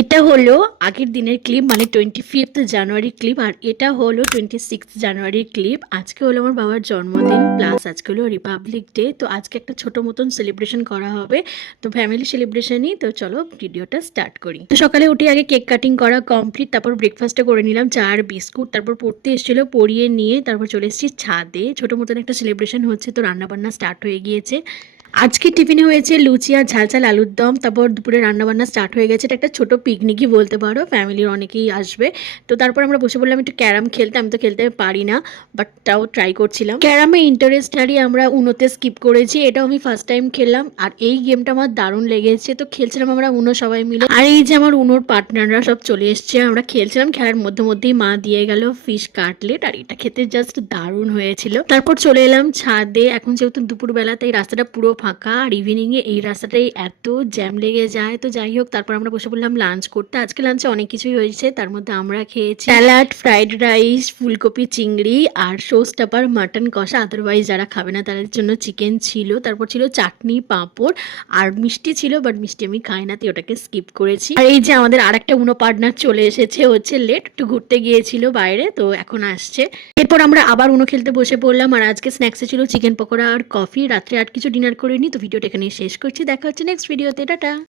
এটা হলো আগের দিনের ক্লিপ, মানে 25th জানুয়ারি ক্লিপ। আর এটা হলো 26 জানুয়ারির ক্লিপ। আজকে হলো আমার বাবার জন্মদিন, প্লাস আজকে হলো রিপাবলিক ডে। তো আজকে একটা ছোট মতন সেলিব্রেশন করা হবে, তো ফ্যামিলি সেলিব্রেশনই। তো চলো ভিডিওটা স্টার্ট করি। তো সকালে উঠে আগে কেক কাটিং করা কমপ্লিট, তারপর ব্রেকফাস্টটা করে নিলাম, চা আর বিস্কুট। তারপর পড়তে এসেছিলো, পড়িয়ে নিয়ে তারপর চলে এসেছি ছাদে। ছোট মতন একটা সেলিব্রেশন হচ্ছে, তো রান্নাবান্না স্টার্ট হয়ে গিয়েছে। আজকে টিফিনে হয়েছে লুচি আর ঝাল ঝাল আলুর দম। তারপর দুপুরে রান্নাবান্না স্টার্ট হয়ে গেছে। এটা একটা ছোট পিকনিকই বলতে পারো, ফ্যামিলির অনেকেই আসবে। তো তারপর আমরা বসে বললাম একটু ক্যারাম খেলতে। আমি তো খেলতে পারি না, বাট তাও ট্রাই করছিলাম। ক্যারামে ইন্টারেস্ট হারিয়ে আমরা উনোতে স্কিপ করেছি। এটাও আমি ফার্স্ট টাইম খেললাম, আর এই গেমটা আমার দারুণ লেগেছে। তো খেলছিলাম আমরা উনো সবাই মিলে। আর এই যে আমার উনোর পার্টনাররা সব চলে এসছে, আমরা খেলছিলাম। খেলার মধ্যে মধ্যেই মা দিয়ে গেল ফিশ কাটলেট, আর এটা খেতে জাস্ট দারুণ হয়েছিল। তারপর চলে এলাম ছাদে। এখন যেহেতু দুপুরবেলা, তাই রাস্তাটা পুরো ফাঁকা। আর ইভিনিংয়ে এই রাস্তাটাই এত জ্যাম লেগে যায়। তো যাই হোক, তারপর আমরা বসে পড়লাম লাঞ্চ করতে। আজকে লাঞ্চে অনেক কিছুই হয়েছে, তার মধ্যে আমরা খেয়েছি স্যালাড, ফ্রাইড রাইস, ফুলকপি চিংড়ি আর শোস্টাপার মাটন কষা। আদারওয়াইজ যারা খাবে না তাদের জন্য চিকেন ছিল। তারপর ছিল চাটনি, পাঁপড় আর মিষ্টি ছিল, বাট মিষ্টি আমি খাই না, তো ওটাকে স্কিপ করেছি। আর এই যে আমাদের আরেকটা উনো পার্টনার চলে এসেছে, হচ্ছে লেট, একটু ঘুরতে গিয়েছিল বাইরে, তো এখন আসছে। এরপর আমরা আবার উনো খেলতে বসে পড়লাম। আর আজকে স্ন্যাক্সে ছিল চিকেন পকোড়া আর কফি। রাত্রে আর কিছু ডিনার করিনি। তো ভিডিওটা এখানে শেষ করছি, দেখা হচ্ছে নেক্সট ভিডিওতে, টাটা।